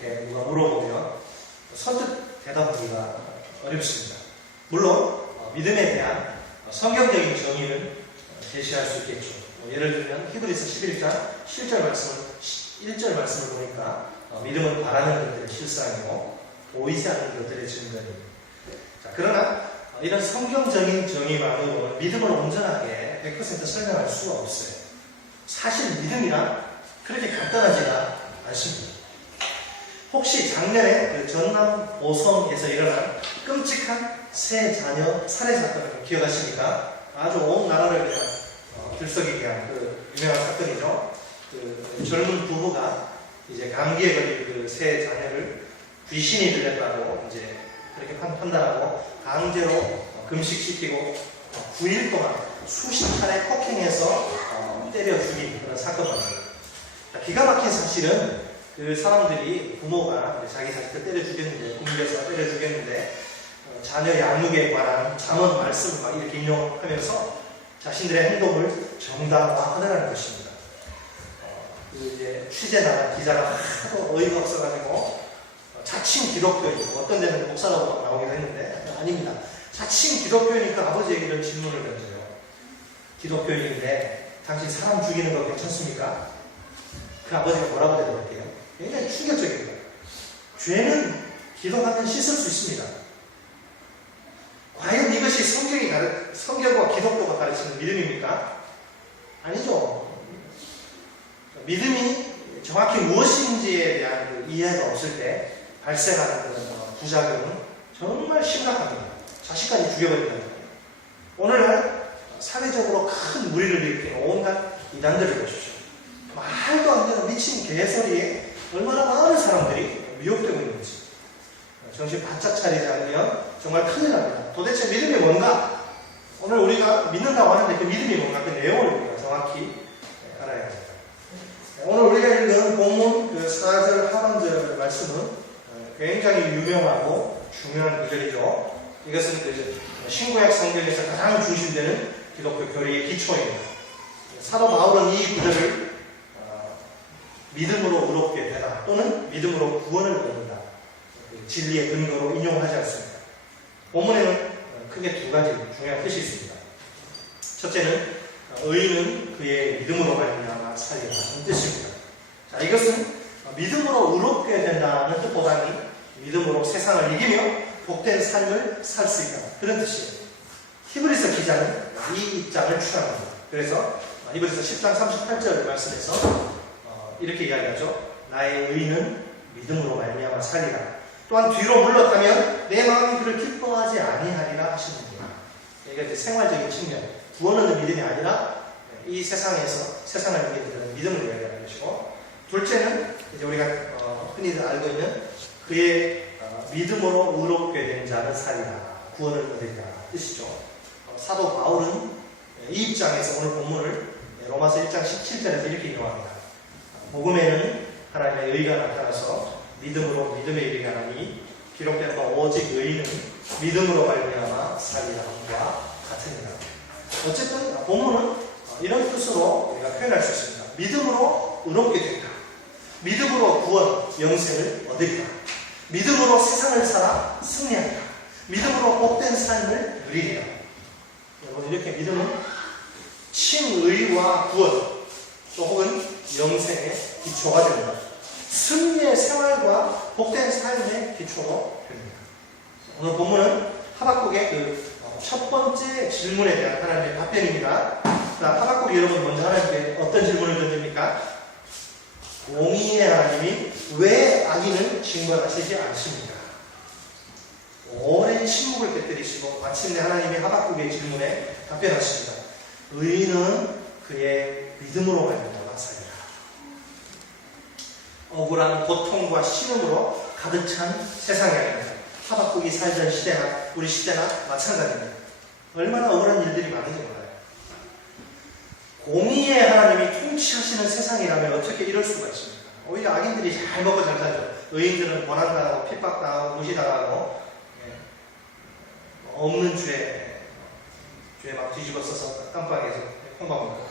이렇게 누가 물어보면 선뜻 대답하기가 어렵습니다. 물론 믿음에 대한 성경적인 정의는 제시할 수 있겠죠. 예를 들면 히브리서 11장 1절 말씀을 보니까 믿음은 바라는 것들의 실상이고 보이지 않는 것들의 증거입니다. 그러나 이런 성경적인 정의만으로는 믿음을 온전하게 100% 설명할 수가 없어요. 사실 믿음이란 그렇게 간단하지가 않습니다. 혹시 작년에 그 전남 보성에서 일어난 끔찍한 세 자녀 살해 사건을 기억하십니까? 아주 온 나라를 그냥 들썩이게 한 그 유명한 사건이죠. 그 젊은 부부가 이제 감기에 걸린 그 세 자녀를 귀신이 들렸다고 이제 그렇게 판단하고 강제로 금식시키고 9일 동안 수십 차례 폭행해서 때려 죽인 그런 사건입니다. 기가 막힌 사실은 그 사람들이 부모가 자기 자식을 때려 죽였는데 굶겨서 때려 죽였는데 자녀 양육에 관한 잠언 말씀을 막 이렇게 인용하면서 자신들의 행동을 정당화하는 것입니다. 이제 취재 나간 기자가 하도 어이가 없어가지고 자칭 기독교인, 어떤 데는 목사라고 나오기도 했는데 아닙니다. 자칭 기독교이니까 아버지에게 이런 질문을 던져요. 기독교인인데 당신 사람 죽이는 거 괜찮습니까? 그 아버지가 뭐라고 대답할게요? 굉장히 충격적입니다. 죄는 기도하면 씻을 수 있습니다. 과연 이것이 성경과 기독교가 가르치는 믿음입니까? 아니죠. 믿음이 정확히 무엇인지에 대한 그 이해가 없을 때 발생하는 그런 부작용은 정말 심각합니다. 자식까지 죽여버린다는 거예요. 오늘날 사회적으로 큰 무리를 일으키는 온갖 이단들을 보십시오. 말도 안 되는 미친 개소리에 얼마나 많은 사람들이 미혹되고 있는지 정신 바짝 차리지 않으면 정말 큰일 납니다. 도대체 믿음이 뭔가? 오늘 우리가 믿는다고 하는데 그 믿음이 뭔가? 그 내용을 우리가 정확히 알아야 합니다. 오늘 우리가 읽은 본문 그 4절 하반절 말씀은 굉장히 유명하고 중요한 구절이죠. 이것은 그 신구약 성경에서 가장 중심되는 기독교 교리의 기초입니다. 사도 바울은 이 구절을 믿음으로 의롭게 되다 또는 믿음으로 구원을 얻는다 진리의 근거로 인용하지 않습니다. 본문에는 크게 두 가지 중요한 뜻이 있습니다. 첫째는 의인은 그의 믿음으로 말미암아 살리라 하는 뜻입니다. 자, 이것은 믿음으로 의롭게 된다는 뜻보다는 믿음으로 세상을 이기며 복된 삶을 살 수 있다 그런 뜻이에요. 히브리서 기자는 이 입장을 추구합니다. 그래서 히브리서 10장 38절 말씀에서 이렇게 이야기하죠. 나의 의는 믿음으로 말미암아 살리라. 또한 뒤로 물러가면 내 마음이 그를 기뻐하지 아니하리라 하시는구나. 이게 이제 생활적인 측면, 구원은 믿음이 아니라 이 세상에서 세상을 이기는 믿음을 이야기하는 것이고, 둘째는 이제 우리가 흔히들 알고 있는 그의 믿음으로 의롭게 된 자는 살리라, 구원을 얻으리라 뜻이죠. 사도 바울은 이 입장에서 오늘 본문을 로마서 1장 17절에서 이렇게 인용합니다. 복음에는 하나님의 의가 나타나서 믿음으로 믿음에 이르게 하나니 기록된 바 오직 의인은 믿음으로 말미암아 살리라 함과 같으니라. 어쨌든 본문은 이런 뜻으로 우리가 표현할 수 있습니다. 믿음으로 의롭게 된다. 믿음으로 구원, 영생을 얻으리라. 믿음으로 세상을 살아 승리한다. 믿음으로 복된 삶을 누리리라. 여러분, 이렇게 믿음은 칭의와 구원 또 혹은 영생의 기초가 됩니다. 승리의 생활과 복된 삶의 기초로 됩니다. 오늘 본문은 하박국의 그 첫 번째 질문에 대한 하나님의 답변입니다. 자, 하박국 여러분 먼저 하나님께 어떤 질문을 던집니까? 공의의 하나님이 왜 악인을 징벌하시지 않습니까? 오랜 침묵을 깨뜨리시고 마침내 하나님이 하박국의 질문에 답변하십니다. 의인은 그의 믿음으로 말미암아 살리라. 억울한 고통과 신음으로 가득 찬 세상이 아닙니다. 하박국이 살던 시대나 우리 시대나 마찬가지입니다. 얼마나 억울한 일들이 많은지 몰라요. 공의의 하나님이 통치하시는 세상이라면 어떻게 이럴 수가 있습니까? 오히려 악인들이 잘 먹고 잘 살죠. 의인들은 고난당하고 핍박당하고 무시당하고 없는 죄 막 뒤집어 써서 깜빡에서 콩밥 먹고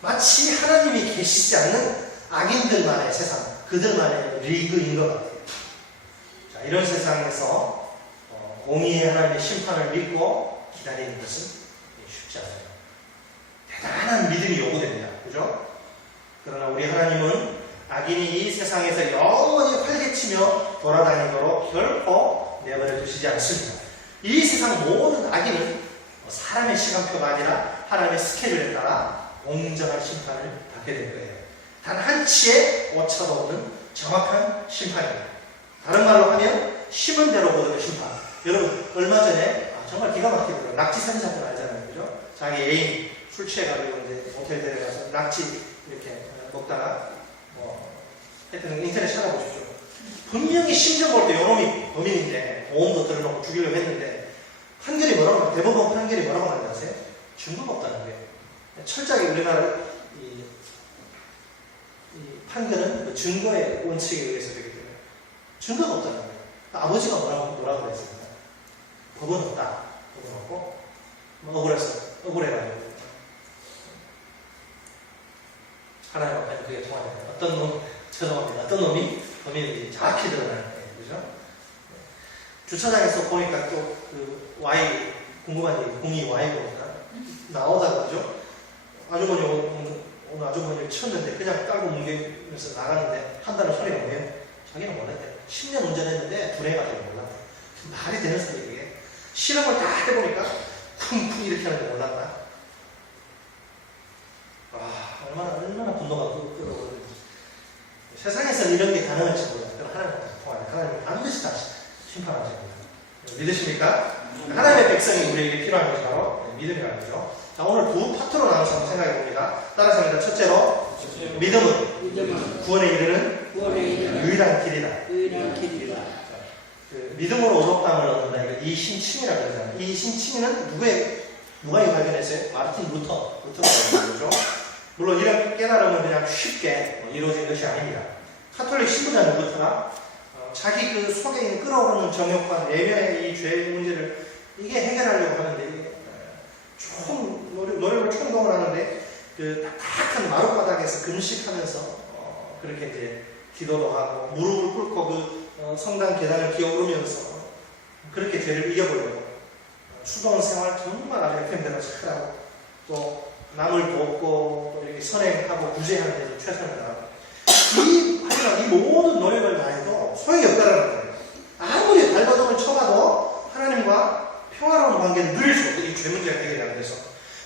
마치 하나님이 계시지 않는 악인들만의 세상, 그들만의 리그인 것 같아요. 자, 이런 세상에서 공의의 하나님의 심판을 믿고 기다리는 것은 쉽지 않아요. 대단한 믿음이 요구됩니다. 그죠? 그러나 우리 하나님은 악인이 이 세상에서 영원히 활개치며 돌아다니도록 결코 내버려 두시지 않습니다. 이 세상 모든 악인은 사람의 시간표가 아니라 하나님의 스케줄에 따라 공정한 심판을 받게 될 거예요. 단 한 치의 오차도 없는 정확한 심판입니다. 다른 말로 하면 심은 대로 거두는 심판. 여러분 얼마 전에 정말 기가 막히더라고요. 낙지 사진 사건 알잖아요. 그죠? 자기 애인 술 취해가지고 이제 호텔 데려가서 낙지 이렇게 먹다가 하여튼 인터넷 찾아보십시오. 분명히 심정 볼 때 요놈이 범인인데 보험도 들어놓고 죽이려고 했는데 판결이 뭐라고 하면 대법원 판결이 뭐라고 하는지 아세요? 증거가 없다는 거예요. 철저하게 우리나라 이 판결은 그 증거의 원칙에 의해서 되기 때문에 증거가 없다는 거예요. 아버지가 뭐라고 그랬습니까? 법은 없다. 법은 없고 억울해가지고 하나님 앞에 그게 통하잖아요. 죄송합니다. 어떤 놈이 범인인지 정확히 드러나는 거예요. 그죠? 주차장에서 보니까 또 그 Y 궁금한 얘기, 공이 Y 보니까 나오다가 그죠? 아주머니 오늘 아주머니를 쳤는데 그냥 깔고 뭉개면서 나가는데 한다는 소리가 뭐예요? 자기는 몰랐대. 10년 운전했는데 두뇌가 되게 몰랐대. 말이 되는 소리예요. 이게 실험을 다 해보니까 쿵쿵 이렇게 하는데 몰랐다. 얼마나 분노가 끓어오르는지. 세상에서는 이런 게 가능할지 몰라요. 그럼 하나님은 통하요. 하나님은 반드시 다시 심판하실 겁니다. 믿으십니까? 하나님의 백성이 우리에게 필요한 것이 바로 믿음이라는 거죠. 자, 오늘 두 파트로 나눠서 한번 생각해 봅니다. 따라서 합니다. 첫째로, 믿음은 구원에 이르는 유일한 길이다. 그 믿음으로 의롭다함을 얻는다. 이 신칭이라고 그러잖아요. 이 신칭은 누가 이거 발견했어요? 마르틴 루터가 발견했죠. 물론 이런 깨달음은 그냥 쉽게 이루어진 것이 아닙니다. 카톨릭 신부자 루터가 자기 그 속에 있는 끓어오르는 정욕과 내면의 이 죄의 문제를 이게 해결하려고 하는데 이게 노력을 총동을 하는데 그 딱딱한 마룻바닥에서 금식하면서 그렇게 이제 기도도 하고 무릎을 꿇고 그 성당 계단을 기어오르면서 그렇게 죄를 이겨보려고 수동 생활 정말 아주 FM대로 잘하고 또 남을 돕고 또 이렇게 선행하고 구제하는 데서 최선을 다하고 하지만 이 모든 노력을 다해도 소용이 없다는 거예요. 아무리 발버둥을 쳐봐도 하나님과 평화로운 관계를 누릴 수 없고 이 죄 문제가 해결이 안 돼서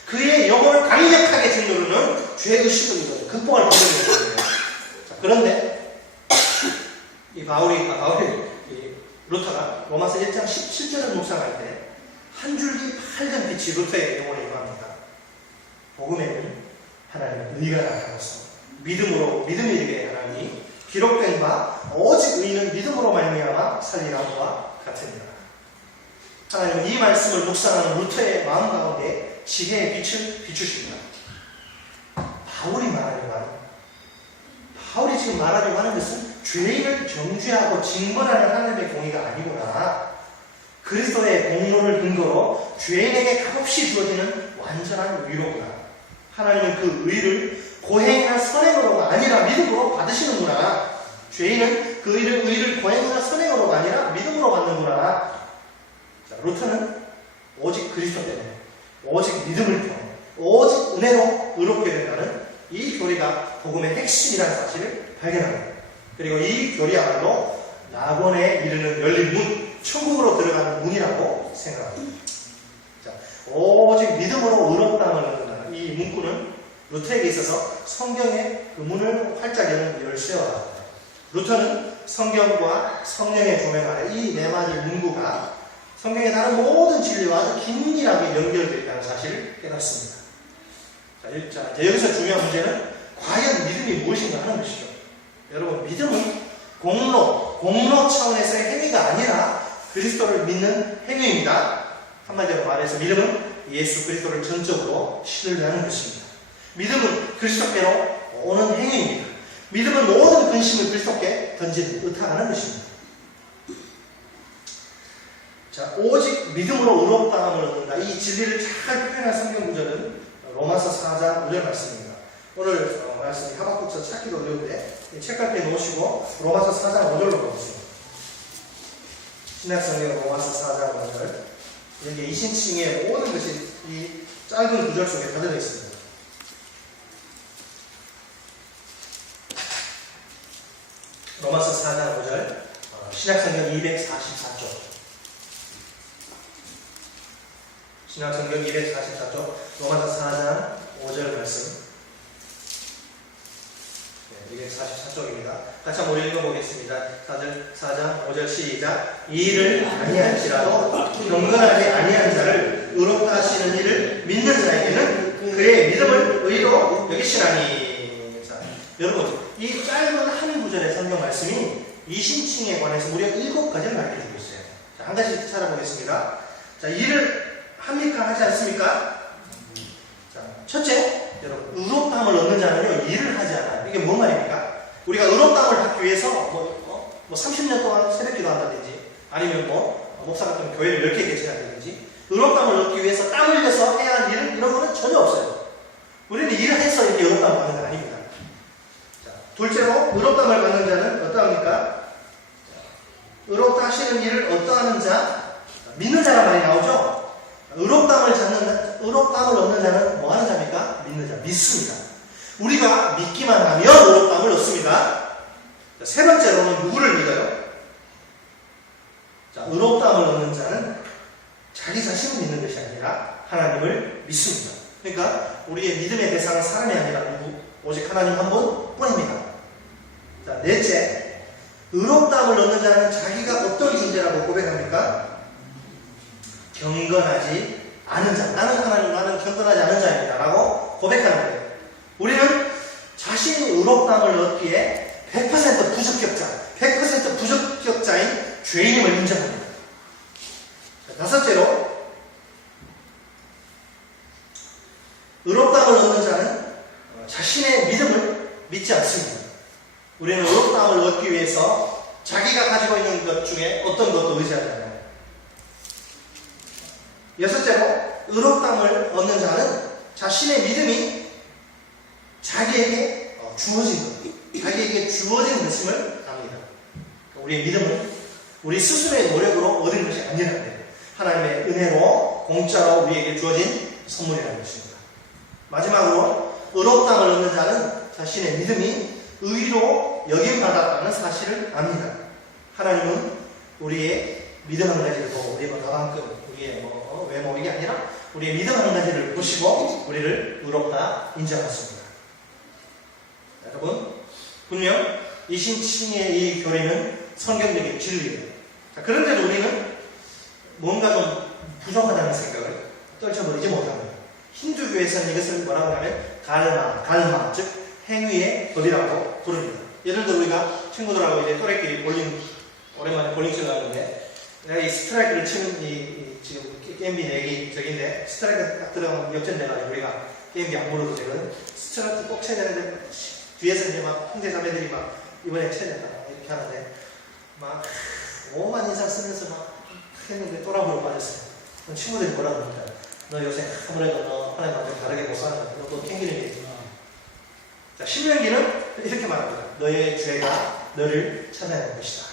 그의 영혼을 강력하게 짓누르는 죄의식을 이거죠. 극복할 방법이 없거든요. 그런데 이 루터가 로마서 1장 17절을 묵상할 때 한 줄기 밝은 빛이 루터의 영혼에 임합니다. 복음에는 하나님의 의가 나타났어. 믿음이 이르게 하나니 기록된 바 오직 의인은 믿음으로 말미암아 살리라와 같으니라. 하나님은 이 말씀을 묵상하는 루터의 마음 가운데 지혜의 빛을 비추십니다. 바울이 지금 말하려고 하는 것은 죄인을 정죄하고 징벌하는 하나님의 공의가 아니구나. 그리스도의 공로를 근거로 죄인에게 값없이 주어지는 완전한 의로구나. 하나님은 그 의를 고행이나 선행으로가 아니라 믿음으로 받으시는구나. 죄인은 그 의를 고행이나 선행으로가 아니라 믿음으로 받는구나. 자, 루터는 오직 그리스도 때문에, 오직 믿음을 통해, 오직 은혜로 의롭게 된다는 이 교리가 복음의 핵심이라는 사실을 발견합니다. 그리고 이 교리야말로 낙원에 이르는 열린 문, 천국으로 들어가는 문이라고 생각합니다. 자, 오직 믿음으로 의롭다함을 얻는다. 이 문구는 루터에게 있어서 성경의 그 문을 활짝 여는 열쇠와 루터는 성경과 성령의 조명 아래 이 네 마디 문구가 성경의 다른 모든 진리와 아주 긴밀하게 연결되어 있다는 사실을 깨닫습니다. 자, 여기서 중요한 문제는 과연 믿음이 무엇인가 하는 것이죠. 여러분, 믿음은 공로 차원에서의 행위가 아니라 그리스도를 믿는 행위입니다. 한마디로 말해서 믿음은 예수 그리스도를 전적으로 신뢰하는 것입니다. 믿음은 그리스도께로 오는 행위입니다. 믿음은 모든 근심을 그리스도께 의탁하는 것입니다. 자, 오직 믿음으로 의롭다함을 얻는다. 이 진리를 잘 표현한 성경 구절은 로마서 4장 5절 말씀입니다. 오늘 말씀이 하박국서 찾기도 어려운데 책갈피에 놓으시고 로마서 4장 5절로 보겠습니다. 신약성경 로마서 4장 5절. 여기 이신칭의 모든 것이 이 짧은 구절 속에 다 들어있습니다. 로마서 4장 5절, 신약성경 244쪽. 신약성경 244쪽, 로마서 4장 5절 말씀. 244쪽입니다. 같이 한번 읽어보겠습니다. 4장 5절 시작. 이 일을 아니할지라도 경건하지 아니한 자를 의롭다 하시는 이를 믿는 자에게는 그의 믿음을 의로 여기시나니. 자, 여러분, 이 짧은 한 구절의 성경 말씀이 이신칭에 관해서 무려 7가지를 알려주고 있어요. 자, 한 가지 찾아보겠습니다. 자, 일을 합니까? 하지 않습니까? 자, 첫째, 여러분, 의롭다함을 얻는 자는요, 일을 하지 않아요. 이게 뭔 말입니까? 우리가 의롭다함을 받기 위해서 뭐 30년 동안 새벽기도 한다든지, 아니면 목사 같은 교회를 10개 개최한다든지, 의롭다함을 얻기 위해서 땀 흘려서 해야 할 일은 이런 거는 전혀 없어요. 우리는 일을 해서 이렇게 의롭다함을 받는 건 아닙니다. 자, 둘째로, 의롭다함을 받는 자는 어떠합니까? 의롭다 하시는 일을 어떠하는 자? 믿는 자란 말이 나오죠? 의롭다함을 얻는 자는 뭐 하는 자입니까? 믿는 자. 믿습니다. 우리가 믿기만 하면 의롭다함을 얻습니다. 자, 세 번째로는 누구를 믿어요? 자, 의롭다함을 얻는 자는 자기 자신을 믿는 것이 아니라 하나님을 믿습니다. 그러니까 우리의 믿음의 대상은 사람이 아니라 누구? 오직 하나님 한 분뿐입니다. 자, 넷째, 의롭다함을 얻는 자는 자기가 어떤 존재라고 고백합니까? 경건하지 않은 자. 나는 하나님, 나는 경건하지 않은 자입니다. 라고 고백하는 거예요. 우리는 자신이 의롭다함을 얻기에 100% 부적격자, 100% 부적격자인 죄인임을 인정합니다. 자, 다섯째로, 의롭다함을 얻는 자는 자신의 믿음을 믿지 않습니다. 우리는 의롭다함을 얻기 위해서 자기가 가지고 있는 것 중에 어떤 것도 의지하지 않아요. 여섯째로, 의롭다함을 얻는 자는 자신의 믿음이 자기에게 주어진 것, 자기에게 주어진 것임을 압니다. 우리의 믿음은 우리 스스로의 노력으로 얻은 것이 아니라는 거예요. 하나님의 은혜로 공짜로 우리에게 주어진 선물이라는 것입니다. 마지막으로, 의롭다함을 얻는 자는 자신의 믿음이 의로 여김받았다는 사실을 압니다. 하나님은 우리의 믿음 한 가지를 보고 우리의 가방끈, 우리의 외모 이게 아니라 우리의 믿음 한 가지를 보시고 우리를 의롭다 인정하십니다. 여러분, 분명 이신칭의 이 교리는 성경적인 진리예요. 자, 그런데도 우리는 뭔가 좀 부족하다는 생각을 떨쳐버리지 못합니다. 힌두교에서는 이것을 뭐라고 하냐면 갈마, 즉 행위의 법이라고 부릅니다. 예를 들어 우리가 친구들하고 이제 또래끼리 오랜만에 볼링 치러 가는데 내가 이 스트라이크를 치는 지금 게임비 내기 저긴데 스트라이크 딱 들어가면 역전돼가지고 우리가 게임비 안 물어도 되거든. 스트라이크 꼭 쳐야 되는데 뒤에서 이제 막 형제 자매들이 막 이번에 쳐야 된다 이렇게 하는데 막 5만 인상 쓰면서 막 했는데 또라보로 빠졌어요. 그럼 친구들이 뭐라고 합니까? 너 요새 아무래도 너 하나님한테 다르게 못 사는 거 너 캥기는 게 있구나. 자, 신명기는 이렇게 말합니다. 너의 죄가 너를 찾아내는 것이다.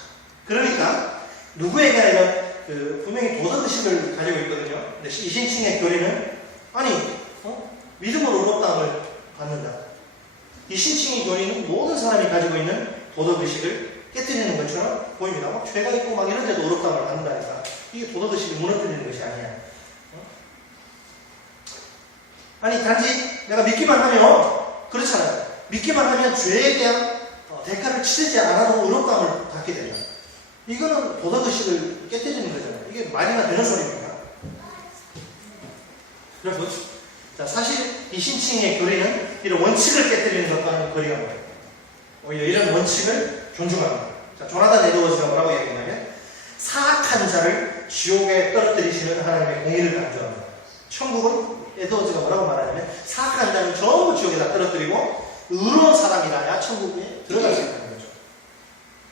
그러니까 누구에게 아니면 분명히 도덕의식을 가지고 있거든요. 근데 이신칭의 교리는 믿음으로 의롭다함을 받는다. 이신칭의 교리는 모든 사람이 가지고 있는 도덕의식을 깨뜨리는 것처럼 보입니다. 죄가 있고 막 이런데도 의롭다함을 받는다니까 이게 도덕의식을 무너뜨리는 것이 아니야. 단지 내가 믿기만 하면 그렇잖아요. 믿기만 하면 죄에 대한 대가를 치르지 않아도 의롭다함을 받게 된다. 이거는 도덕의식을 깨뜨리는 거잖아요. 이게 말이나 되는 소리입니까? 여러분, 자, 사실 이신칭의 교리는 이런 원칙을 깨뜨리는 것과는 거리가 멀어요. 오히려 이런 원칙을 존중합니다. 자, 조나단 에드워즈가 뭐라고 얘기했냐면 사악한 자를 지옥에 떨어뜨리시는 하나님의 공의를 강조합니다. 천국은 에드워즈가 뭐라고 말하냐면 사악한 자는 전부 지옥에다 떨어뜨리고 의로운 사람이라야 천국에 들어갈 수 있다는 거죠.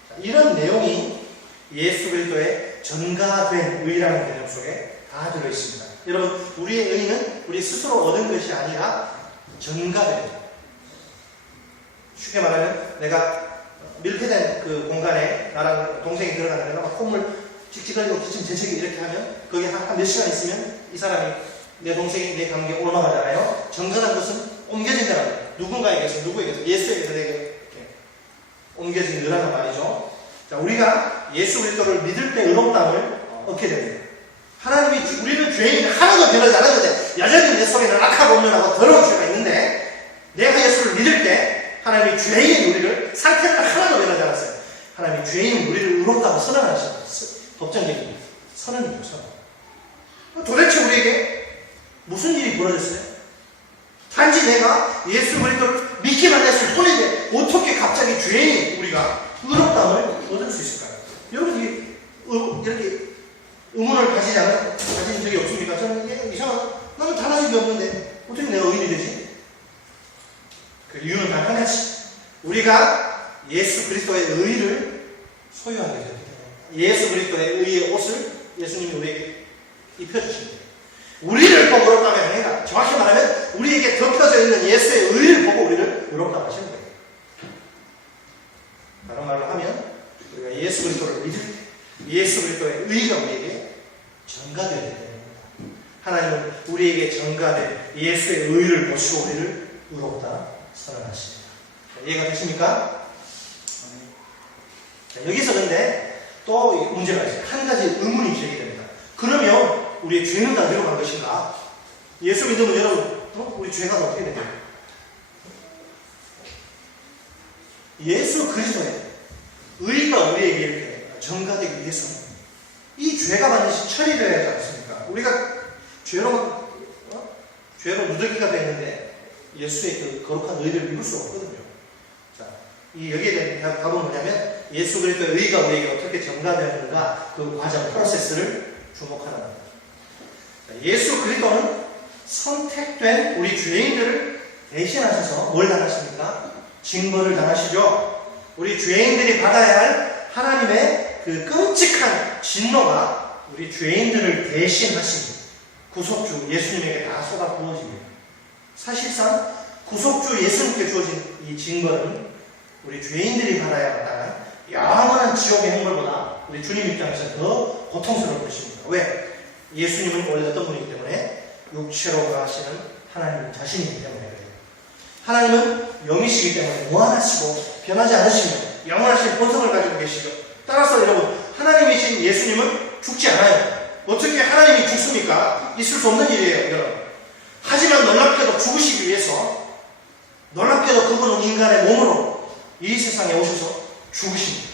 자, 이런 내용이 예수 그리스도의 전가된 의라는 개념 속에 다 들어있습니다. 여러분, 우리의 의는 우리 스스로 얻은 것이 아니라 전가된, 쉽게 말하면 내가 밀폐된 그 공간에 나랑 동생이 들어가는데 막 콧물 찍찍거리고 기침 재채기 이렇게 하면 거기 한 몇 시간 있으면 이 사람이 내 동생이 내 감기에 올라가잖아요. 정전한 것은 옮겨진다는 거예요. 누군가에게서 누구에게서 예수에게서 내게 이렇게 옮겨지기 늘어난 말이죠. 자, 우리가 예수 그리스도를 믿을 때 의롭다함을 얻게 됩니다. 하나님이 우리는 죄인이 하나도 변하지 않았는데 여전히 내 속에는 악하고 온전하고 더러운 죄가 있는데 내가 예수를 믿을 때 하나님이 죄인인 우리를 상태가 하나도 변하지 않았어요. 하나님이 죄인인 우리를 의롭다고 선언하셨어요. 법정적인 선언이죠. 선언. 도대체 우리에게 무슨 일이 벌어졌어요? 단지 내가 예수 그리스도를 믿기만 했을 뿐인데 어떻게 갑자기 죄인인 우리가 의롭다함을 얻을 수 있을까요? 여러분이 이렇게 의문을 가진 적이 없습니까? 저는 이게 이상하다. 나는 달라진 적이 없는데 어떻게 내가 의인이 되지? 그 이유는 단 한 가지. 우리가 예수 그리스도의 의를 소유하게 되기 때문에 예수 그리스도의 의의 옷을 예수님이 우리에게 입혀주십니다. 우리를 보고 의롭다는 게 아니라 정확히 말하면 우리에게 덮여져 있는 예수의 의를 보고 우리를 의롭다고 하시는 거예요. 다른 말로 하면 우리가 예수 그리스도를 믿을 때 예수 그리스도의 의가 우리에게 전가되어야 됩니다. 하나님은 우리에게 전가된 예수의 의를 보시고 우리를 의롭다 선언하십니다. 이해가 되십니까? 자, 여기서 근데 또 문제가 있어요. 한 가지 의문이 제기됩니다. 그러면 우리의 죄는 다 내려간 것인가? 예수 믿으면 여러분 우리 죄가 어떻게 되냐? 예수 그리스도의 의가 우리에게 이렇게 전가되기 위해서는 이 죄가 반드시 처리되어야 하지 않습니까? 우리가 죄로 누더기가 되는데 예수의 그 거룩한 의를 입을 수가 없거든요. 자, 여기에 대한 답은 뭐냐면 예수 그리스도의 의가 우리에게 어떻게 전가되었는가 그 과정, 프로세스를 주목하는 겁니다. 예수 그리스도는 선택된 우리 죄인들을 대신하셔서 뭘 당하십니까? 징벌을 당하시죠. 우리 죄인들이 받아야 할 하나님의 그 끔찍한 진노가 우리 죄인들을 대신하신 구속주 예수님에게 다 쏟아 부어집니다. 사실상 구속주 예수님께 주어진 이 징벌은 우리 죄인들이 받아야 마땅한 영원한 지옥의 형벌보다 우리 주님 입장에서 더 고통스러울 것입니다. 왜? 예수님은 원래 어떤 분이기 때문에 육체로 거하시는 하나님 자신이기 때문에 그래요. 하나님은 영이시기 때문에 무한하시고 변하지 않으시며 영원하신 본성을 가지고 계시죠. 따라서 여러분 하나님이신 예수님은 죽지 않아요. 어떻게 하나님이 죽습니까? 있을 수 없는 일이에요. 여러분. 하지만 놀랍게도 죽으시기 위해서 놀랍게도 그분은 인간의 몸으로 이 세상에 오셔서 죽으십니다.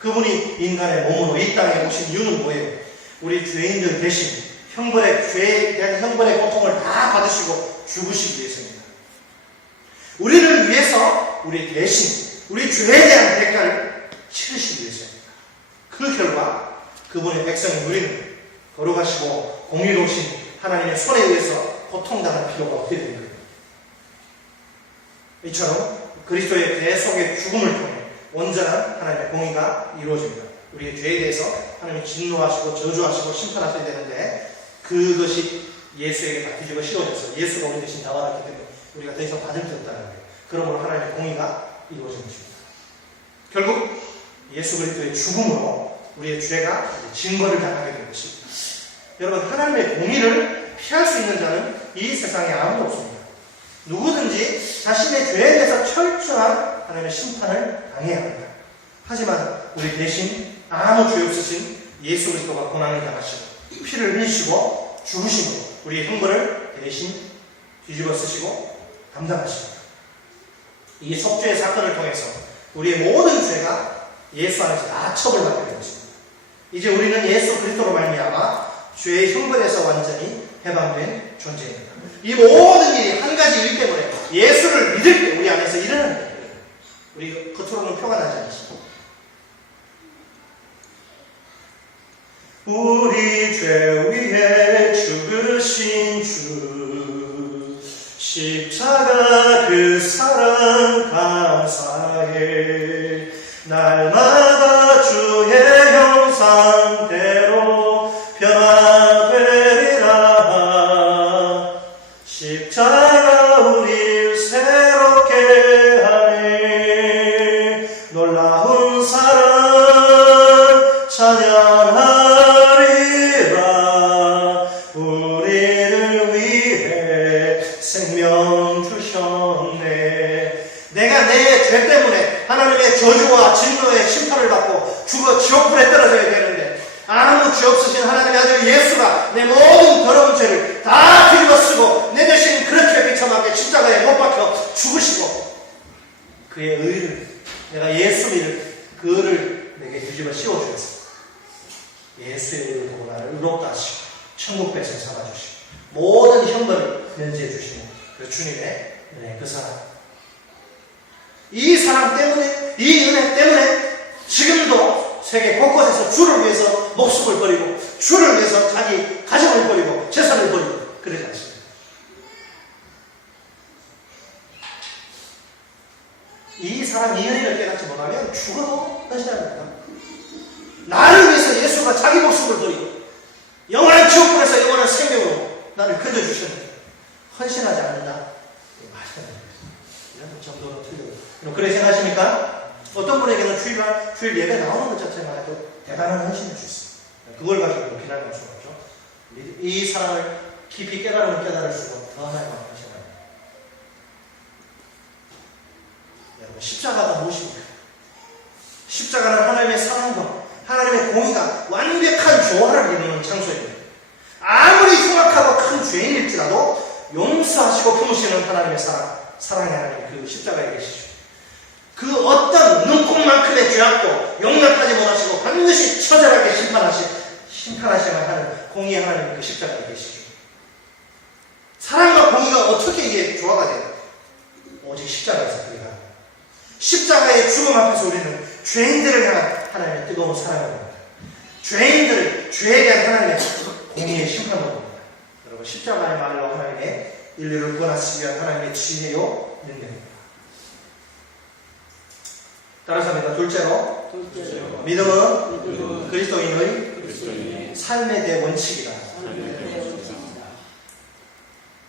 그분이 인간의 몸으로 이 땅에 오신 이유는 뭐예요? 우리 죄인들 대신 죄에 대한 형벌의 고통을 다 받으시고 죽으시기 위해서입니다. 우리를 위해서 우리 대신 우리 죄에 대한 대가를 치르시기 위해서입니다. 그 결과 그분의 백성인 우리는 거룩하시고 공의로우신 하나님의 손에 의해서 고통당할 필요가 없게 되는 거예요. 이처럼 그리스도의 대속의 죽음을 통해 온전한 하나님의 공의가 이루어집니다. 우리의 죄에 대해서 하나님이 진노하시고 저주하시고 심판하셔야 되는데 그것이 예수에게 다 뒤집어 씌워져서 예수가 우리 대신 나와놨기 때문에 우리가 더 이상 받을 게 없다는 거예요. 그러므로 하나님의 공의가 이루어지는 것입니다. 결국 예수 그리스도의 죽음으로 우리의 죄가 징벌을 당하게 된 것입니다. 여러분 하나님의 공의를 피할 수 있는 자는 이 세상에 아무도 없습니다. 누구든지 자신의 죄에 대해서 철저한 하나님의 심판을 당해야 합니다. 하지만 우리 대신 아무 죄 없으신 예수 그리스도가 고난을 당하시고 피를 흘리시고 죽으심으로 우리의 형벌을 대신 뒤집어 쓰시고 담당하십니다. 이 속죄의 사건을 통해서 우리의 모든 죄가 예수 안에서 다 처벌받게 된 것입니다. 이제 우리는 예수 그리스도로 말미암아 죄의 형벌에서 완전히 해방된 존재입니다. 이 모든 일이 한 가지 일 때문에 예수를 믿을 때 우리 안에서 일어나는 거예요. 우리 겉으로는 표가 나지 않습니다. 우리 죄 위에 죽으신 주 십자가 그 사랑 감사해 날마다 주의 형상대로 변화되리라 십자가 우릴 새롭게 하네 찬양하리라. 우리를 위해 생명 주셨네. 내가 내 죄 때문에 하나님의 저주와 진노의 심판을 받고 죽어 지옥불에 떨어져야 되는데, 아무 죄 없으신 하나님의 아들 예수가 내 모든 더러운 죄를 다 뒤집어 쓰고 내 대신 그렇게 비참하게 십자가에 못 박혀 죽으시고, 그의 의를, 내가 예수 믿을 그 의를 내게 뒤집어 씌워주셨습니다. 예수의 의를 보고 나를 의롭다 하시고 천국 백성 삼아주시고 모든 형벌을 면제해 주시고, 그 주님의 은혜, 그 사랑, 이 사랑 때문에, 이 은혜 때문에 지금도 세계 곳곳에서 주를 위해서 목숨을 버리고, 주를 위해서 자기 가정을 버리고 재산을 버리고 그러지 않습니다. 이 사랑, 이 은혜를 깨닫지 못하면 죽어도 헌신합니다. 나를 위해서 예수가 자기 목숨을 버리고 영원한 지옥불에서 영원한 생명으로 나를 건져주셨는데 헌신하지 않는다? 이런 정도는 틀려요. 그렇게 생각하십니까? 어떤 분에게는 주일 예배 나오는 것 자체가 해도 대단한 헌신일 수 있어요. 그걸 가지고 비난할 수가 없죠. 이 사랑을 깊이 깨달으면 깨달을수록 더 하나님과 헌신합니다. 여러분, 십자가가 무엇입니까? 십자가는 하나님의 사랑과 하나님의 공의가 완벽한 조화를 이루는 장소입니다. 아무리 흉악하고 큰 죄인일지라도 용서하시고 품으시는 하나님의 사랑의 하나님, 그 십자가에 계시죠. 그 어떤 눈곱만큼의 죄악도 용납하지 못하시고 반드시 처절하게 심판하셔야 하는 공의의 하나님, 그 십자가에 계시죠. 사랑과 공의가 어떻게 이게 조화가 돼요? 오직 십자가에서 그게 가요. 십자가의 죽음 앞에서 우리는 죄인들을 향한 하나님의 뜨거운 사랑을 봅니다. 죄인들을, 죄에 대한 하나님의 공의의 심판을 봅니다. 여러분, 십자가의 말로 하나님의 인류를 구원하시기 위한 하나님의 지혜요 능력입니다. 따라서 합니다. 둘째로, 믿음은 그리스도인의 삶의 대원칙이다.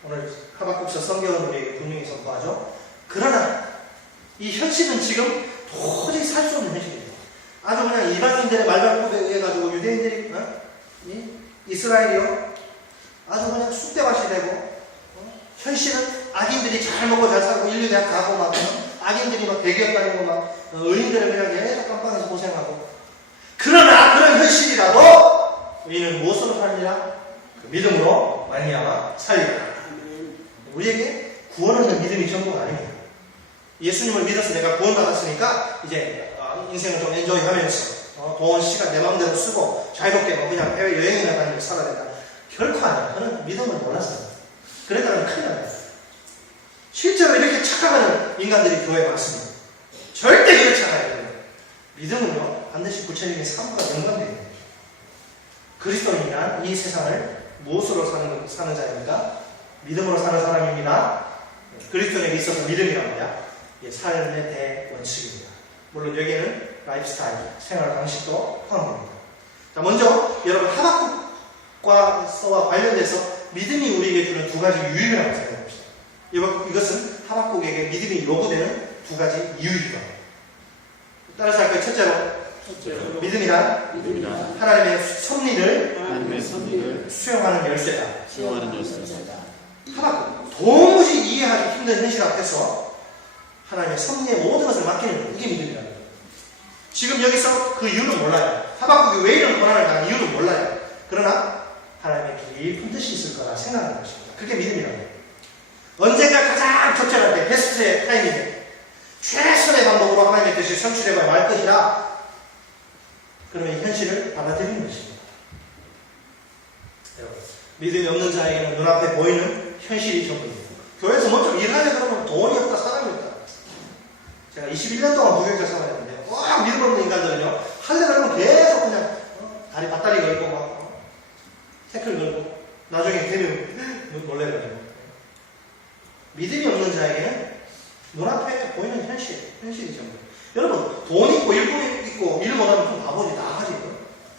오늘 하박국서 성경은 우리에게 분명히 선포하죠. 그러나 이 현실은 지금 도저히 살 수 없는 현실입니다. 아주 그냥 이방인들의 말발굽에 의해 가지고 유대인들이 이스라엘이요 아주 그냥 쑥대밭이 되고, 현실은 악인들이 잘 먹고 잘 살고 인류 대학 가고 막 악인들이 막 대기업 다니고 막 의인들은 그냥 계속 깜빵에서 고생하고. 그러나 그런 현실이라도 우리는 무엇으로 살리라? 그 믿음으로 말미암아 살리라. 우리에게 구원은 믿음이 전부가 아닙니다. 예수님을 믿어서 내가 구원받았으니까 이제 인생을 좀 엔조이하면서 돈, 시간 내 마음대로 쓰고 자유롭게 뭐 그냥 해외여행이나 다니면서 살아야 된다. 결코 아니에요. 그는 믿음을 몰랐어요. 그러다가 큰일 납니다. 실제로 이렇게 착각하는 인간들이 교회에 많습니다. 절대 그렇지 않아요. 믿음은요 반드시 구체적인 삶과 연관되어 있는 거죠. 그리스도인이란 이 세상을 무엇으로 사는 자입니까? 믿음으로 사는 사람입니다. 그리스도인에게 있어서 믿음이랍니다. 삶의 대원칙입니다. 물론 여기에는 라이프스타일, 생활 방식도 포함됩니다. 자, 먼저 여러분 하박국과서와 관련돼서 믿음이 우리에게 주는 두 가지 유익이라고 생각합시다. 이것은 하박국에게 믿음이 요구되는 두 가지 이유이기도 합니다. 따라서 할까요? 첫째로, 믿음이란 하나님의 섭리를 수용하는 열쇠다. 하박국, 도무지 이해하기 힘든 현실 앞에서 하나님의 섭리의 모든 것을 맡기는 것, 이게 믿음이라는 거예요. 지금 여기서 그 이유는 몰라요. 하박국이 왜 이런 고난을 당한 이유는 몰라요. 그러나 하나님의 깊은 뜻이 있을 거라 생각하는 것입니다. 그게 믿음이라는 거예요. 언젠가 가장 적절할 때, 베스트의 타이밍에 최선의 방법으로 하나님의 뜻을 성취되어야 말 것이라, 그러면 현실을 받아들이는 것입니다. 여러분, 믿음이 없는 자에게는 눈앞에 보이는 현실이 전부입니다. 교회에서 뭐 좀 일하려 그러면 돈이 없다, 사람이 없다. 제가 21년 동안 무교육자 생활했는데 꽉 믿음 없는 인간들은요, 할래 그러면 계속 그냥 다리 밧다리 걸고 막 태클 걸고 나중에 되면 놀래거든요. 믿음이 없는 자에게는 눈앞에 보이는 현실이 전부. 여러분, 돈 있고 일 있고 일 못하면 좀 바보지, 다 하지.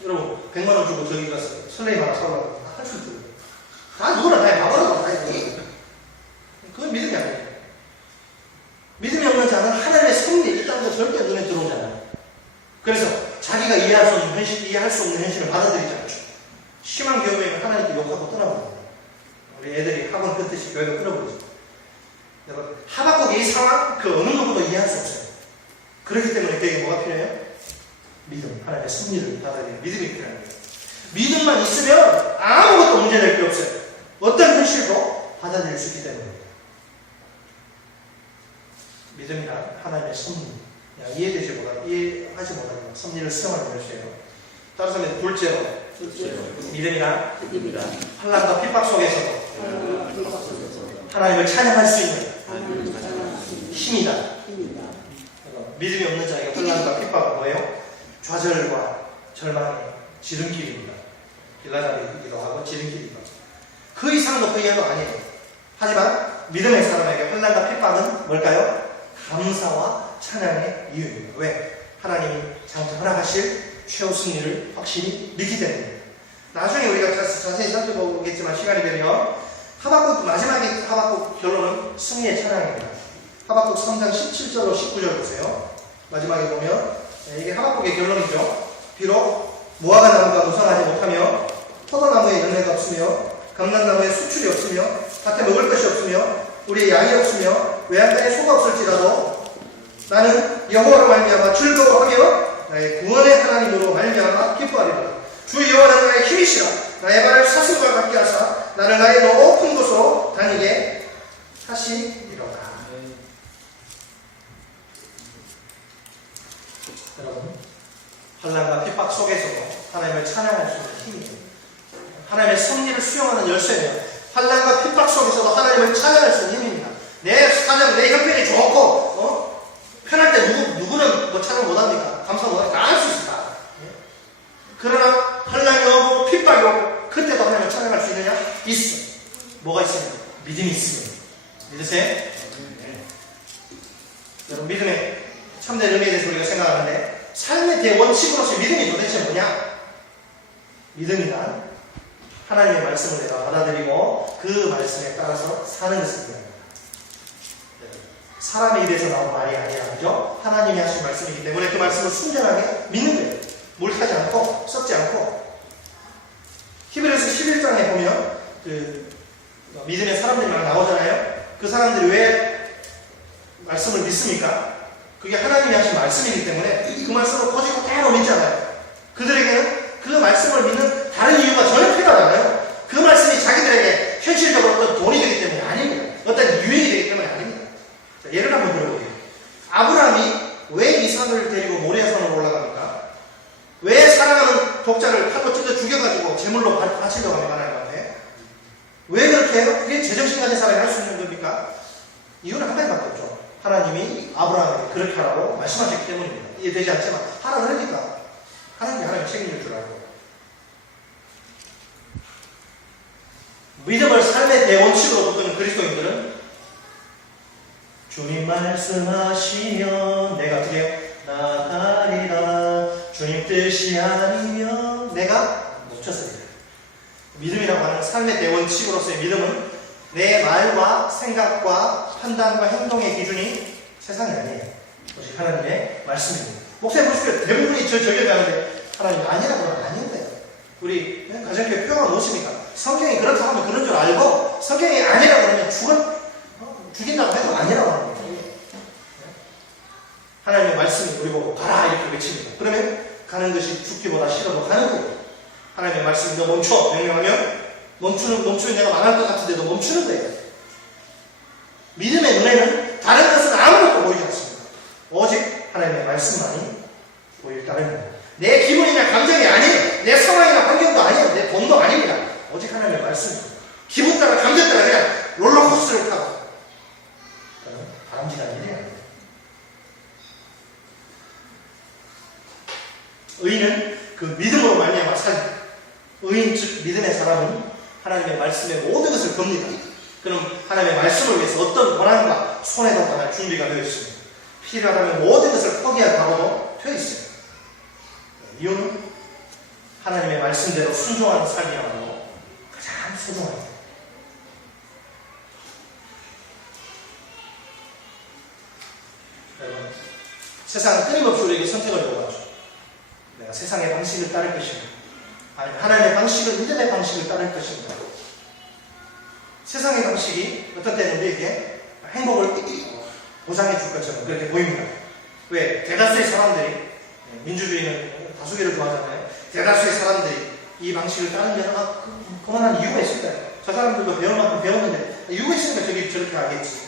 여러분, 100만 원 주고 저기 가서 설레임 하나 사려고 다 할 수 있어요. 다 누구나 다 바보라고 다 해요. 그건 믿음이 아니에요. 믿음이 없는 자는 하나님의 섭리, 이 땅도 절대 눈에 들어오지 않아요. 그래서 자기 자기가 이해할 수 없는 현실, 이해할 수 없는 현실을 받아들이지 않죠. 심한 경우에는 하나님께 욕하고 떠나버립니다. 우리 애들이 학원 끊듯이 교회가 끊어버리죠. 여러분, 하박국의 이 상황, 그 어느 누구도 이해할 수 없어요. 그렇기 때문에 그에게 뭐가 필요해요? 믿음, 하나님의 섭리를 받아들이는 믿음이 필요한 거예요. 믿음만 있으면 아무것도 문제될 게 없어요. 어떤 현실도 받아들일 수 있기 때문입니다. 믿음이란 하나님의 섭리, 이해하지 못하지만 섭리를 수용하는 것이에요. 따라서 둘째로 믿음이란 환난과 핍박 속에서도 하나님을 찬양할 수 있는 힘이다. 믿음이 없는 자에게 환난과 핍박은 뭐예요? 좌절과 절망의 지름길입니다. 길라잡이기도 하고 지름길이기도 하고 그 이상도 그 이하도 아니에요. 하지만 믿음의 사람에게 환난과 핍박은 뭘까요? 감사와 찬양의 이유입니다. 왜? 하나님이 장차 허락하실 최후 승리를 확실히 믿기 때문입니다. 나중에 우리가 자세히 살펴보겠지만 시간이 되면 하박국 마지막에 하박국 결론은 승리의 찬양입니다. 하박국 3장 17절로 19절 보세요. 마지막에 보면 이게 하박국의 결론이죠. 비록 무화과 나무가 무성하지 못하며 포도나무에 열매가 없으며 감람나무에 수출이 없으며 밭에 먹을 것이 없으며 우리의 양이 없으며 외양간에 소가 없을지라도 나는 여호와로 말미암아 즐거워하며 나의 구원의 하나님으로 말미암아 기뻐하리라. 주 여호와는 나의 힘이시라. 나의 발을 사슴과 같게 하사 나를 나의 높은 곳으로 다니게 하시리로다. 여러분, 환난과 핍박 속에서도 하나님을 찬양할 수 있는 힘이에요. 하나님의 섭리를 수용하는 열쇠는 환난과 핍박 속에서도 하나님을 찬양할 수 있는 힘입니다. 내 사정, 내 형편이 좋고 편할 때 누구는 뭐 찬양 못합니까? 감사 못합니까? 다 할 수 있다. 그러나 환난이 오고 핍박이 오고 그때도 하나님을 찬양할 수 있느냐? 있어. 뭐가 있으면? 믿음이 있으면. 믿으세요? 네. 여러분, 믿음의 참된 의미에 대해서 우리가 생각하는데 삶의 대원칙으로서 믿음이 도대체 뭐냐? 믿음이란 하나님의 말씀을 내가 받아들이고 그 말씀에 따라서 사는 것을 얘기합니다. 사람의 입에서 나온 말이 아니라, 그죠? 하나님이 하신 말씀이기 때문에 그 말씀을 순전하게 믿는 거예요. 몰타지 않고 썩지 않고. 히브리서 11장에 보면 그 믿음의 사람들이 막 나오잖아요. 그 사람들이 왜 말씀을 믿습니까? 그게 하나님이 하신 말씀이기 때문에 그 말씀을 거지고 그대로 믿잖아요. 그들에게는 그 말씀을 믿는 다른 이유가 전혀 필요하지 않아요. 그 말씀이 자기들에게 현실적으로 어떤 돈이 되기 때문에 아닙니다. 어떤 유익이 되기 때문에 아닙니다. 자, 예를 한번 들어보게요. 아브라함이 왜 이삭을 데리고 모리아산으로 올라갑니까? 왜 사랑하는 독자를 칼로 찔러 죽여가지고 제물로 바치려고 합니까? 하나님한테? 왜 그렇게 해요? 그게 제정신 가진 사람이 할 수 있는 겁니까? 이유는 한 가지밖에 없죠. 하나님이 아브라함에게 그렇게 하라고 말씀하셨기 때문입니다. 이해되지 않지만 하라 그러니까 하나님이 책임질 줄 알고. 믿음을 삶의 대원칙으로 두는 그리스도인들은 주님 말씀하시면 내가 어떻게 해요? 나가리라. 주님 뜻이 아니면 내가 멈췄습니다. 믿음이라고 하는 삶의 대원칙으로서의 믿음은 내 말과 생각과 판단과 행동의 기준이 세상이 아니에요. 오직 하나님의 말씀입니다. 목사님 보시면 대부분이 저기를 가는데 하나님 아니라고 하면 아닌 거예요. 우리 가정교회 표현을 놓습니까? 성경이 그렇다고 하면 그런 줄 알고 성경이 아니라고 하면 죽인다고 해도 아니라고 하는 거예요. 하나님의 말씀이 우리 보고 가라 이렇게 외칩니다. 그러면 가는 것이 죽기보다 싫어도 가는 거예요. 하나님의 말씀이 너 멈춰 명령하면 멈추면 내가 망할 것 같은데도 멈추는 거예요. 믿음의 눈에는 다른 것은 아무것도 보이지 않습니다. 오직 하나님의 말씀만이 보일 따름입니다. 내 기분이나 감정이 아니에요. 내 상황이나 환경도 아니에요. 내 돈도 아닙니다. 오직 하나님의 말씀입니다. 기분 따라 감정 따라 그냥 롤러코스터를 타고 바람직한 일이 아니에요. 의인은 그 믿음으로 말미암아 살다. 의인 즉 믿음의 사람은 하나님의 말씀에 모든 것을 겁니다. 그럼 하나님의 말씀을 위해서 어떤 고난과 손해도 당할 준비가 되어 있습니다. 필요하다면 모든 것을 포기할 각오도 되어 있습니다. 이유는 하나님의 말씀대로 순종하는 삶이야말로 가장 소중합니다. 여러분, 세상은 끊임없이 우리에게 선택을 요구하죠. 내가 세상의 방식을 따를 것인가? 아니면 하나님의 방식을, 믿음의 방식을 따를 것인가? 세상의 방식이 어떤 때는 우리에게 행복을 보장해 줄 것처럼 그렇게 보입니다. 왜? 대다수의 사람들이, 민주주의는 다수결을 좋아하잖아요. 대다수의 사람들이 이 방식을 따르면 그만한 이유가 있을 거예요. 저 사람들도 배울 만큼 배웠는데 이유가 있으니까 저렇게 알겠지.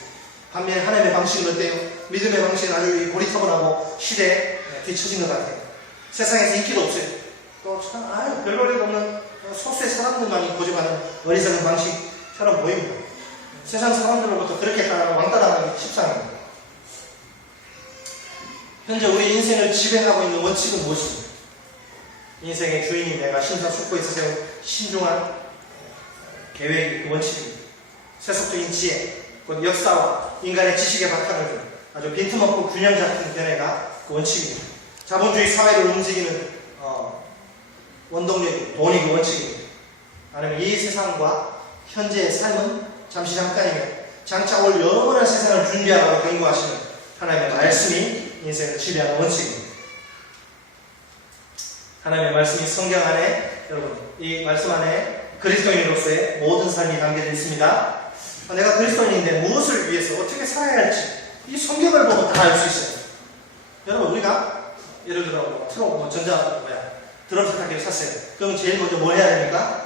반면에 하나님의 방식은 어때요? 믿음의 방식은 아주 고리타분하고 시대에 뒤처진 것 같아요. 세상에서 인기도 없어요. 또 참 별볼일 없는 소수의 사람들만이 고집하는 어리석은 방식처럼 보입니다. 세상 사람들로부터 그렇게 왕따당하는 게 십상입니다. 현재 우리 인생을 지배하고 있는 원칙은 무엇입니까? 인생의 주인이 내가 심사숙고해서 세운 신중한 계획이 그 원칙입니다. 세속적인 지혜, 곧 역사와 인간의 지식의 바탕을 둔 아주 빈틈없고 균형 잡힌 견해가 그 원칙입니다. 자본주의 사회를 움직이는 원동력이 돈이 그 원칙입니다. 아니면 이 세상과 현재의 삶은 잠시 잠깐이며 장차 올 영원한 세상을 준비하라고 경고하시는 하나님의 말씀이 인생을 지배하는 원칙입니다. 하나님의 말씀이 성경 안에, 여러분, 이 말씀 안에 그리스도인으로서의 모든 삶이 담겨져 있습니다. 내가 그리스도인인데 무엇을 위해서 어떻게 살아야 할지 이 성경을 보고 다 알 수 있어요. 여러분, 우리가 예를 들어 드럼 세탁기를 샀어요. 그럼 제일 먼저 뭘 해야 됩니까?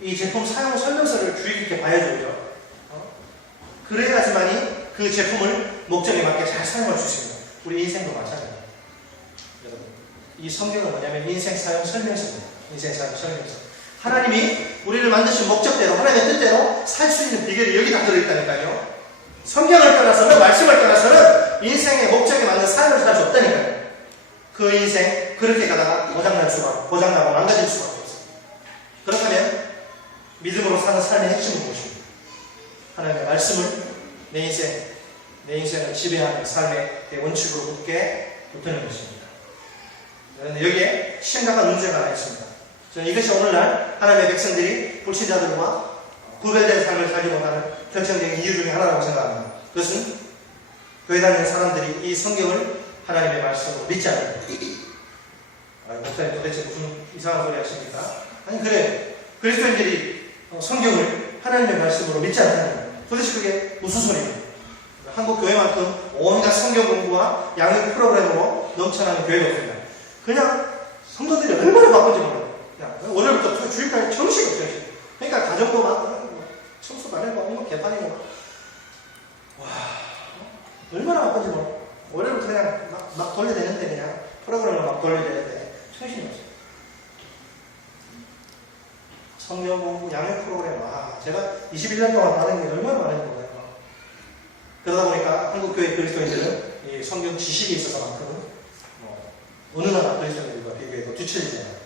이 제품 사용 설명서를 주의 깊게 봐야죠. 그래야지만이 그 제품을 목적에 맞게 잘 사용할 수 있습니다. 우리 인생도 마찬가지입니다. 여러분, 이 성경은 뭐냐면 인생 사용 설명서입니다. 인생 사용 설명서. 하나님이 우리를 만드신 목적대로, 하나님의 뜻대로 살 수 있는 비결이 여기 다 들어있다니까요. 성경을 떠나서는, 말씀을 떠나서는 인생의 목적에 맞는 삶을 살 수 없다니까요. 그 인생 그렇게 가다가 고장나고 망가질 수밖에 없습니다. 그렇다면 믿음으로 사는 삶의 핵심은 무엇입니까? 하나님의 말씀을 내 인생을 지배하는 삶의 원칙으로 굳게 붙드는 것입니다. 그런데 여기에 심각한 문제가 하나 있습니다. 저는 이것이 오늘날 하나님의 백성들이 불신자들과 구별된 삶을 살지 못하는 결정적인 이유 중에 하나라고 생각합니다. 그것은 교회 다니는 사람들이 이 성경을 하나님의 말씀으로 믿지 않습니다. 목사님 도대체 무슨 이상한 소리 하십니까? 아니 그래요. 그리스도인들이 성경을 하나님의 말씀으로 믿지 않다는 거예요. 도대체 그게 무슨 소리입니까? 한국 교회만큼 온갖 성경 공부와 양육 프로그램으로 넘쳐나는 교회가 없습니다. 그냥 성도들이 얼마나 바쁜지 몰라요. 월요일부터 주일까지 정식 없어요. 그러니까 가정도 막 청소도 안 해고 뭐 개판이고 와 얼마나 바쁜지 몰라요. 월요일부터 그냥 막 돌려대는데 그냥 프로그램을 막 돌려대는데 정신이 없어요. 성경 공부, 양육 프로그램, 제가 21년 동안 받은 게 얼마나 많은지 몰라요. 그러다 보니까 한국교회 그리스도인들은 이 성경 지식이 있어서만큼은 어느 나라 그리스도인들과 비교해도 뒤처지잖아요.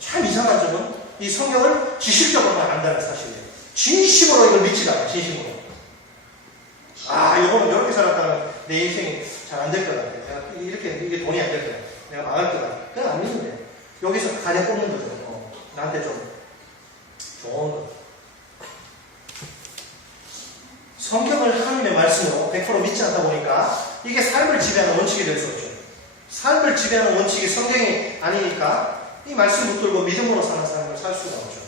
참 이상한 점은 이 성경을 지식적으로만 안다는 사실이에요. 진심으로 이걸 믿지가 않아요. 진심으로. 이렇게 살았다면 내 인생이 잘 안 될 것 같아. 이게 돈이 안 될 거야. 내가 망할 거다. 그냥 안 믿는 거예요. 여기서 가장 뽑는 거죠. 나한테 좀 좋은 거. 성경을 하나님의 말씀으로 100% 믿지 않다 보니까 이게 삶을 지배하는 원칙이 될 수 없죠. 삶을 지배하는 원칙이 성경이 아니니까 이 말씀 붙들고 믿음으로 사는 삶을 살 수가 없죠.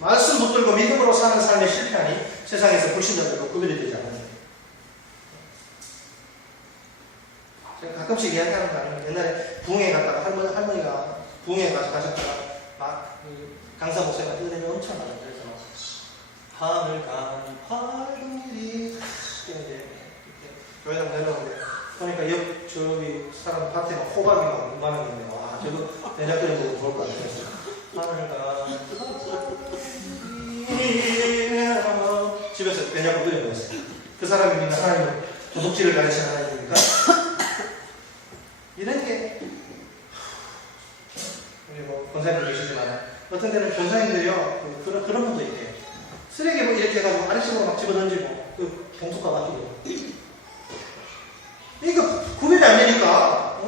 말씀 붙들고 믿음으로 사는 삶의 실패하니 세상에서 불신자들로 구별이 되지 않는 거예요. 제가 가끔씩 이야기하는 거 아니면 옛날에 부흥회 갔다가 할머니가 부흥회 가셨다가 막 강사 목사가 뜨는 엄청 많아요. 그래서 하늘 간 밝은 일이 이제 교회당 내려오는데 그러니까 저기 사람 밭에 막 호박이 막 6만 원인데 저거 내작들이 보고 좋을 것 같아요. 하늘 간 집에서 내작 끓여 먹었어요. 그 사람이 믿는 하나님은 도둑질을 가르치는 하나님입니까? 이런 게 우리 권사님도 계시지만 어떤 데는 권사님들이요 그런 분도 있대요. 쓰레기 이렇게 해가지고 아래쪽으로 막 집어던지고 봉투가 막히고 이거 구별이 안 되니까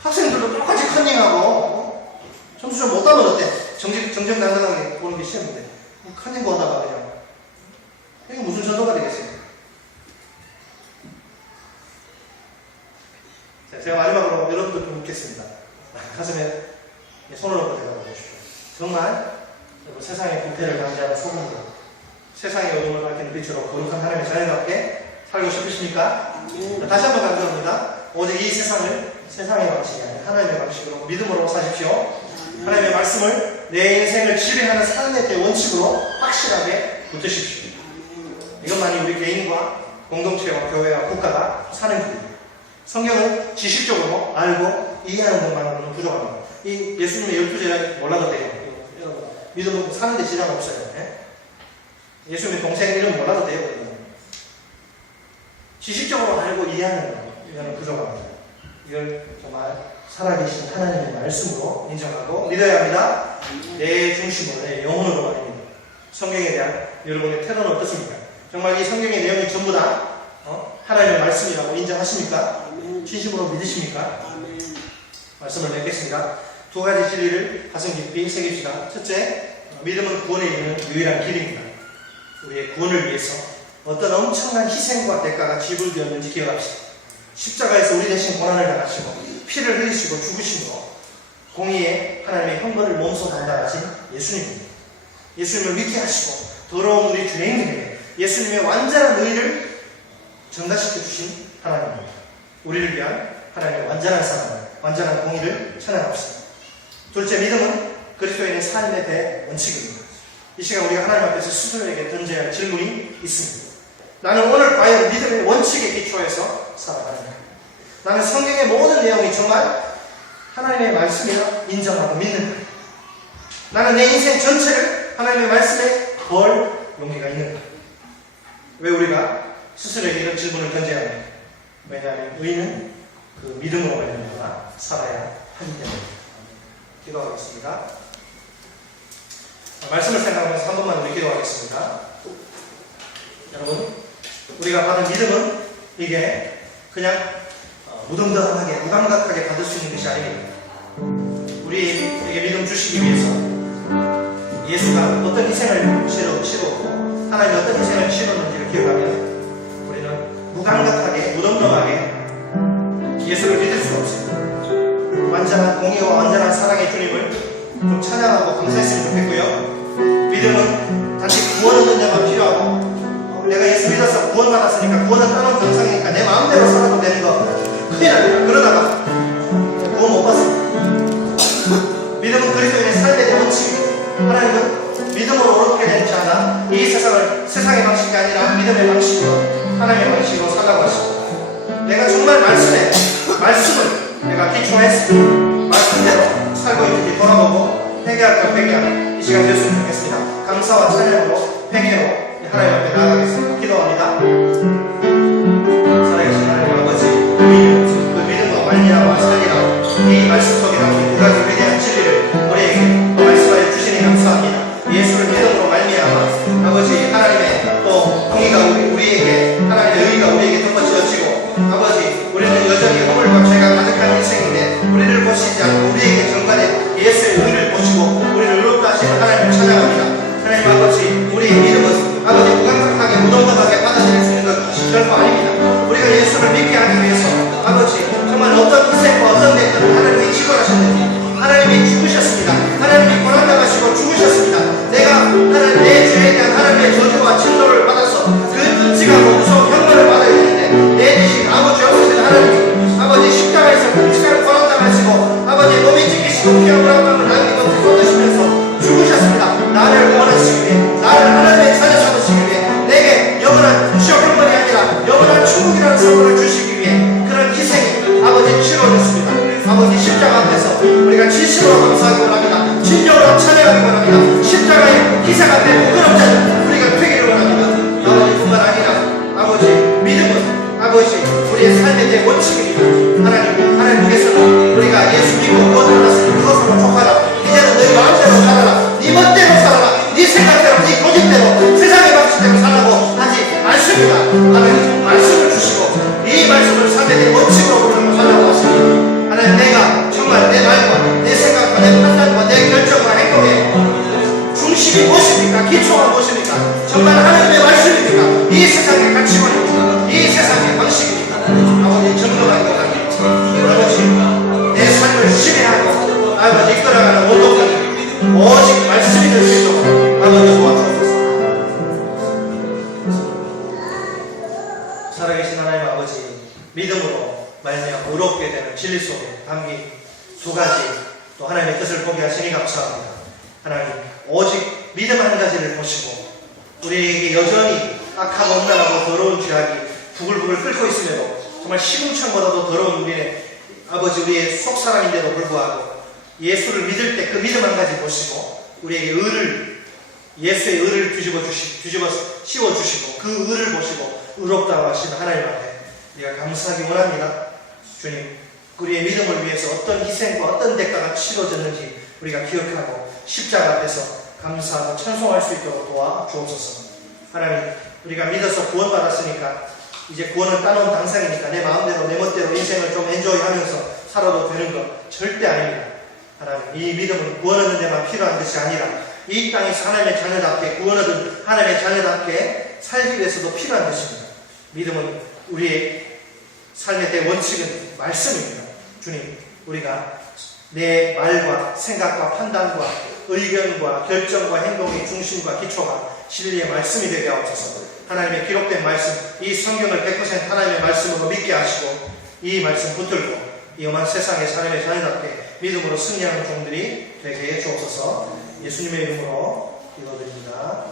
학생들도 똑같이 컨닝하고 점수 좀 못 따면 어때? 정정당당하게 보는 게 시험인데 컨닝고 하다가 그냥 이게 무슨 전도가 되겠어요? 자, 제가 마지막으로 여러분들 좀 묻겠습니다. 가슴에 손을 얹고 대답해 보십시오. 정말 세상의 부패를 방지하는 소금으로 세상의 어둠을 밝히는 빛으로 거룩한 하나님의 자녀답게 살고 싶으십니까? 다시 한번 강조합니다. 오직 이 세상을 세상의 방식이 아니라 하나님의 방식으로 믿음으로 사십시오. 하나님의 말씀을 내 인생을 지배하는 삶의 원칙으로 확실하게 붙드십시오. 이것만이 우리 개인과 공동체와 교회와 국가가 사는 길입니다. 성경은 지식적으로 알고 이해하는 것만으로는 부족합니다. 이 예수님의 12제자 몰라도 돼요. 여러분, 믿음은 사는데 지장 없어요. 예수님의 동생 이름 몰라도 돼요. 지식적으로 알고 이해하는 것, 이거는 부족합니다. 이걸 정말 살아계신 하나님의 말씀으로 인정하고 믿어야 합니다. 내 중심으로, 내 영혼으로 아닙니다. 성경에 대한 여러분의 태도는 어떻습니까? 정말 이 성경의 내용이 전부 다 하나님의 말씀이라고 인정하십니까? 진심으로 믿으십니까? 말씀을 맺겠습니다. 두 가지 진리를 가슴 깊이 새깁시다. 첫째, 믿음은 구원에 이르는 유일한 길입니다. 우리의 구원을 위해서 어떤 엄청난 희생과 대가가 지불되었는지 기억합시다. 십자가에서 우리 대신 고난을 당하시고 피를 흘리시고 죽으심으로 공의의 하나님의 형벌을 몸소 담당하신 예수님입니다. 예수님을 믿게 하시고 더러운 우리 죄인들에게 예수님의 완전한 의를 전가시켜 주신 하나님입니다. 우리를 위한 하나님의 완전한 사랑, 완전한 공의를 찬양합시다. 둘째, 믿음은 그리스도인의 삶의 대원칙입니다. 이 시간 우리가 하나님 앞에서 스스로에게 던져야 할 질문이 있습니다. 나는 오늘 과연 믿음의 원칙에 기초해서 살아가는가? 나는 성경의 모든 내용이 정말 하나님의 말씀이라 인정하고 믿는가? 나는 내 인생 전체를 하나님의 말씀에 걸 용기가 있는가? 왜 우리가 스스로에게 이런 질문을 던져야 합니까? 왜냐하면 의인은 그 믿음으로 말미암아 살아야 하기 때문입니다. 기도하겠습니다. 말씀을 생각하면서 한 번만 우리 기도하겠습니다. 여러분, 우리가 받은 믿음은 이게 그냥 무덤덤하게, 무감각하게 받을 수 있는 것이 아닙니다. 우리에게 믿음 주시기 위해서 예수가 어떤 희생을 치렀고 하나님이 어떤 희생을 치렀는지를 기억하면 우리는 무감각하게, 무덤덤하게 예수를 믿을 수가 없습니다. 완전한 공의와 완전한 사랑의 주님을 좀 찬양하고 감사했으면 좋겠고요. 믿음은 단지 구원 얻는 데만 필요하고 내가 예수 믿어서 구원받았으니까 구원은 따놓은 감상이니까 내 마음대로 살아도 되는 거 큰일 납니다. 그러다가 구원 못 받습니다. 믿음은 그리스도인의 삶에 대한 원칙입니다. 하나님은 믿음으로 옳게 되지 않아 이 세상을 세상의 방식이 아니라 믿음의 방식으로 하나님의 방식으로 살라고 하십니다. 내가 정말 말씀을 내가 기초해서 말씀대로 살고 있는지 돌아보고 회개할 것 회개하는 이 시간 되었으면 좋겠습니다. 감사와 찬양으로 회개로 하나님 앞에 나아가겠습니다. 기도합니다. 살아계신 하나님 아버지, 그 믿음과 말미암아 살리라 이 말씀 속에 담긴 두 가지 위대한 진리를 우리에게 말씀하여 주시니 감사합니다. 예수를 믿음으로 말미암아 아버지 하나님의 또 공의가 우리에게 하나님의 의의가 우리에게 덮어지어지고 아버지 우리는 여전히 허물과 죄가 가득한 인생인데 우리를 보시지 않고 우리에게 전가된 예수의 의를 보시고 우리를 의롭다 하시는 하나님을 찬양합니다. 하나님 아버지, 우리의 믿음은 아버지 무감각하게 무덤덤하게 받아들일 수 있는 것 결코 아닙니다. 우리가 예수를 믿게 하기 위해서 아버지 정말 어떤 희생과 어떤 대가를 하나님이 지불하셨는지 하나님이 죽으셨습니다. 하나님이 고난당하시고 죽으셨습니다. 내가 하나님 내 죄에 대한 하나님의 저주와 진노를 받아서 그 끔찍하고 무서운 형벌을 받아야 되는데 내 대신 아버지 없으신 하나님이 아버지 십자가에서 끔찍한 고난당하시고 아버지 몸이 찢기시고 피와 물한방울 남기고 쏟으시면서 죽으셨습니다. 나를 원하시기 위해 나를 하나님의 자녀 삼으시기 위해 내게 영원한 지옥 형벌이 아니라 영원한 천국이라는 선물을 주시기 위해 그런 희생이 아버지 치러졌습니다. 아버지 십자가 앞에서 우리가 진심으로 감사하기 원합니다. 진정으로 찬양하기 원합니다. 십자가의 희생 앞에 부끄럽지 않은 우리가 되기를 원합니다. 아버지뿐만 아니라 아버지 믿음은 아버지 우리의 삶의 제 원칙입니다. 하나님께서는 우리가 예수 믿고 구원을 받았으니 그것으로 족하라. 이제는 너희 마음대로 살아라. 네 멋대로 살아라. 네 생각대로 네 고집대로 세상의 방식대로 살라고 하지 않습니다. 하나님 말씀을 주시고 이 말씀을 삶의 제 원칙으로 부르고 살라고 하십니다. 하나님 내가 정말 내 말과 내 생각과 내 판단과 내 결정과 행동에 중심이 무엇입니까? 기초가 무엇입니까? 정말 하나님의 말씀입니까? 이 세상의 가치관입니까? 이 세상의 방식입니까? 아버지 정정하기 원합니다. 아버지 내 삶을 지배하는 두 가지 또 하나님의 뜻을 보게 하시니 감사합니다. 하나님, 오직 믿음 한 가지를 보시고 우리에게 여전히 악하고 음란하고 더러운 죄악이 부글부글 끓고 있음에도 정말 시궁창보다도 더러운 우리의 아버지, 우리의 속사람인데도 불구하고 예수를 믿을 때 그 믿음 한 가지 보시고 우리에게 예수의 의를 뒤집어 씌워주시고 그 의를 보시고 의롭다고 하시는 하나님 앞에 우리가 감사하기 원합니다. 주님, 우리의 믿음을 위해서 어떤 희생과 어떤 대가가 치러졌는지 우리가 기억하고 십자가 앞에서 감사하고 찬송할 수 있도록 도와주옵소서. 하나님, 우리가 믿어서 구원받았으니까 이제 구원을 따놓은 당상이니까 내 마음대로 내 멋대로 인생을 좀 엔조이하면서 살아도 되는 것 절대 아닙니다. 하나님, 이 믿음은 구원 얻는 데만 필요한 것이 아니라 이 땅에서 하나님의 자녀답게 구원 얻은 하나님의 자녀답게 살기 위해서도 필요한 것입니다. 믿음은 우리의 삶의 대원칙은 말씀입니다. 주님, 우리가 내 말과 생각과 판단과 의견과 결정과 행동의 중심과 기초가 진리의 말씀이 되게 하옵소서. 하나님의 기록된 말씀, 이 성경을 100% 하나님의 말씀으로 믿게 하시고 이 말씀 붙들고 이 험한 세상의 하나님의 자녀답게 믿음으로 승리하는 종들이 되게 해 주옵소서. 예수님의 이름으로 기도드립니다.